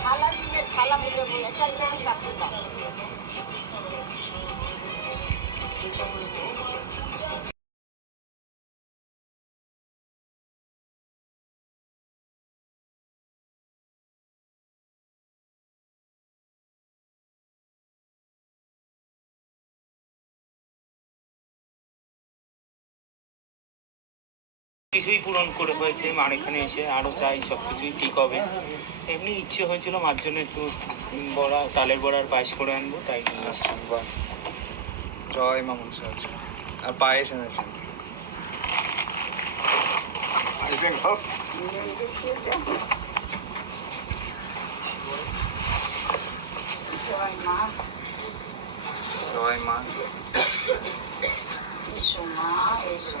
থালা দিলে থালা মিলে বলে ছবি কিছুই পূরণ করে হয়েছে মার এখানে এসে আরও চাই সব কিছুই ঠিক হবে। এমনি ইচ্ছে হয়েছিল মার জন্য একটু বড়া তালের বড়ার পায়েস করে আনব তাই জয় মা মনসা আর পায়েস এনেছেন জয় মা জয় মা। এসো মা এসো।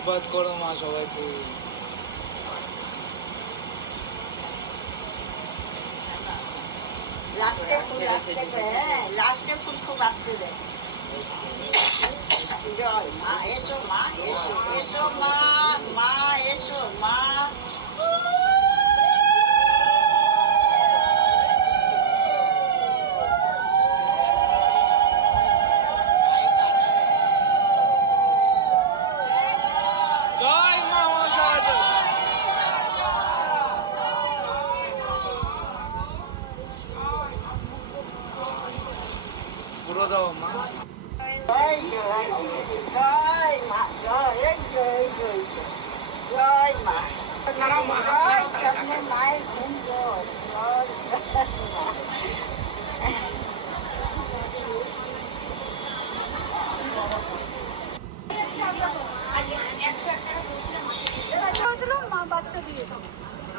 আশীর্বাদ করো মা সবাইকে। লাস্টে ফুল আসতে হ্যাঁ লাস্টে ফুল খুব আসতে মা, এসো মা, এসো এসো মা মা, এসো মা।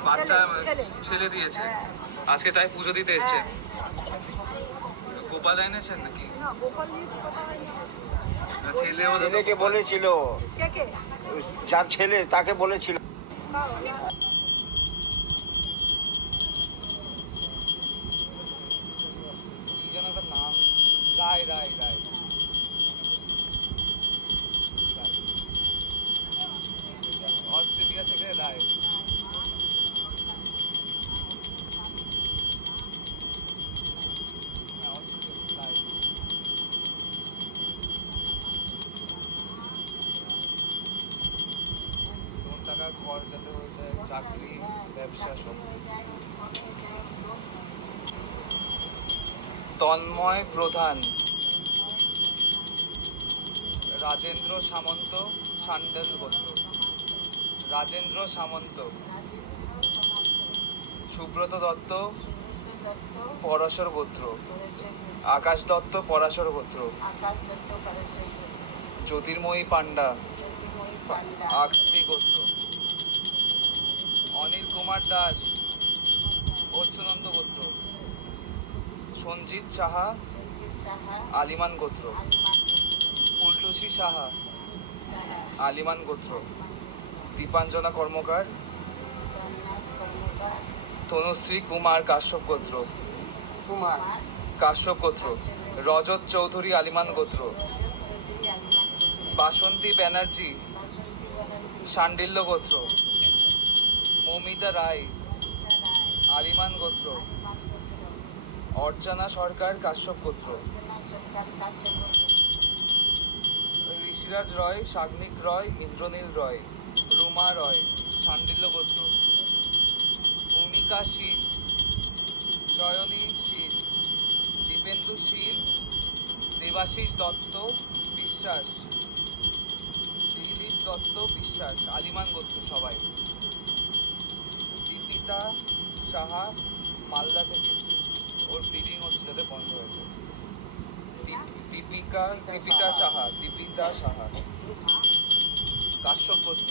বাচ্চা ছেলে, দিয়েছে। হ্যাঁ। আজকে তাই পুজো দিতে এসছেন গোপাল এনেছেন নাকি? ছেলে ছেলেকে বলেছিল। কে কে? যার ছেলে তাকে বলেছিল। রায় রায় রায়। খরচাতে হয়েছে চাকরি ব্যবসা সব। তন্ময় প্রধান। রাজেন্দ্র সামন্ত সান্ডেল গোত্র রাজেন্দ্র সামন্ত। সুব্রত দত্ত পরাশর গোত্র আকাশ দত্ত পরাশর গোত্র জ্যোতির্ময়ী গোত্র অনিল কুমার দাস অচ্যুনন্দ গোত্র সঞ্জিত সাহা আলিমান গোত্র ফুলটুসি সাহা আলিমান গোত্র দীপাঞ্জনা কর্মকার তনুশ্রী কুমার কাশ্যপ গোত্র কুমার। কাশ্যপ গোত্র রজত চৌধুরী আলিমান গোত্র বাসন্তী ব্যানার্জি শান্ডিল্য গোত্র মৌমিতা রায়, আলিমান গোত্র, অর্চনা সরকার কাশ্যপ গোত্র। ঋষিরাজ রয়, সাগ্নিক রয়, ইন্দ্রনীল রয়, রুমা রয় শান্ডিল্য গোত্র। ভূমিকা শীল, জয়নী শীল, দীপেন্দু শীল, দেবাশিস দত্ত বিশ্বাস, দিলীপ দত্ত বিশ্বাস, আলিমান গোত্র। সাহা মালদা থেকে ওর ব্লিডিং হচ্ছে যাতে বন্ধ হয়েছে। দীপ- দীপিকা দীপিতা সাহা দীপিতা সাহা। কাশ্যপ গোত্র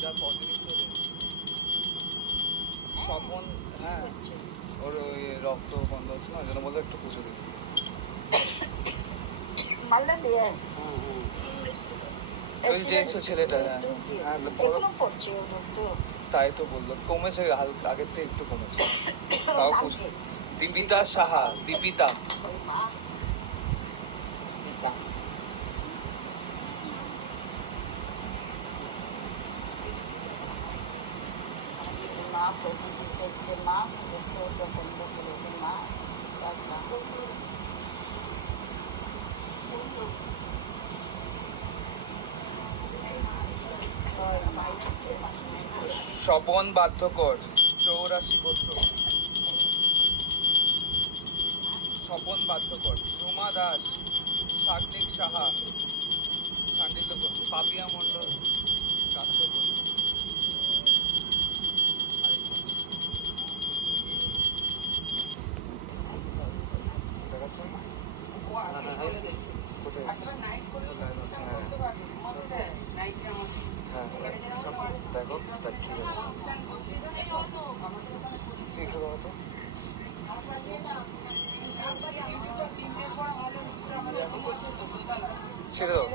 যা পজিটিভ চলে এসেছে। স্বপন হ্যাঁ ওর ওই রক্ত বন্ধ হচ্ছে না ওই জন্য বলতে একটু পুজো দিতে। মালদা দিয়ে? ওই যে ছেলেটা, হ্যাঁ। বড়- এখনও পড়ছে তো তাই তো বলল কমেছে হালকা আগের থেকে একটু কমেছে। তাও দীপিতা সাহা দীপিতা ওর মা পিতা মা প্রভু করছে মা ওটা বন্ধ করেছে মা তার মা স্বপন বাধ্যকর চৌরাশি গোত্র। স্বপন বাধ্যকর সোমা দাস সাগ্নিক সাহা একটু দাও তো। ছেড়ে দাও।